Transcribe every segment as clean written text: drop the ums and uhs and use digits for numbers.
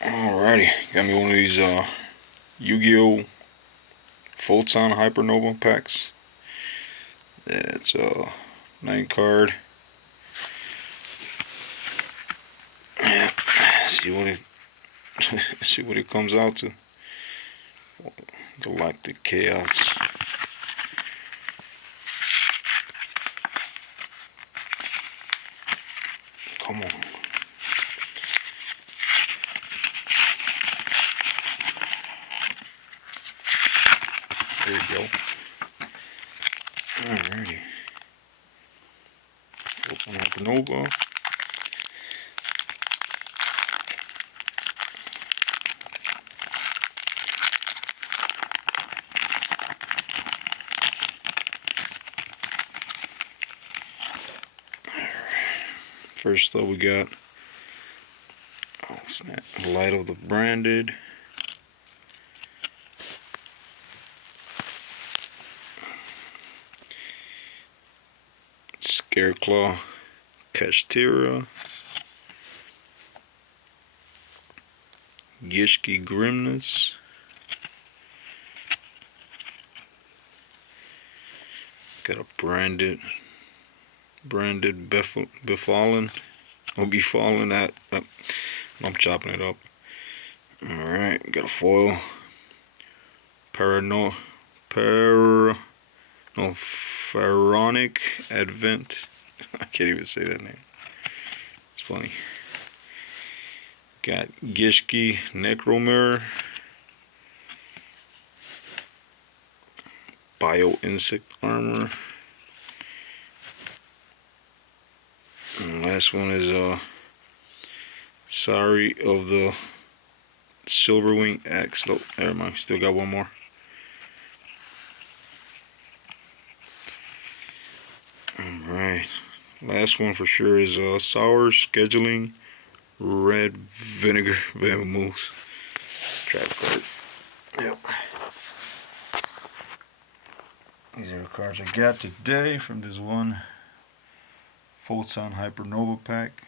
Alrighty, got me one of these Yu-Gi-Oh! Photon Hypernova packs. Yeah, it's a 9 card. Yeah, see what it see what it comes out to. Galactic Chaos. Come on. There you go. Alrighty. Photon Hypernova. First up we got, oh snap, Light of the Branded. Scareclaw, Kashtira, Gishki Grimness, got a branded Befallen, or Befallen. That I'm chopping it up. All right, got a foil, Pharaonic Advent. I can't even say that name. It's funny. Got Gishki Necromirror, Bio Insect Armor, and the last one is Sorry of the Silverwing X. Oh, never mind. Still got one more. Alright. Last one for sure is Sour Scheduling Red Vinegar Vamoose. Trap card. Yep. These are the cards I got today from this one Photon Hypernova pack.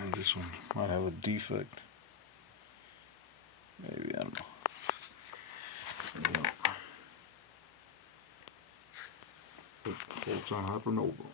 And this one might have a defect. Maybe, I don't know. Photon Hypernova.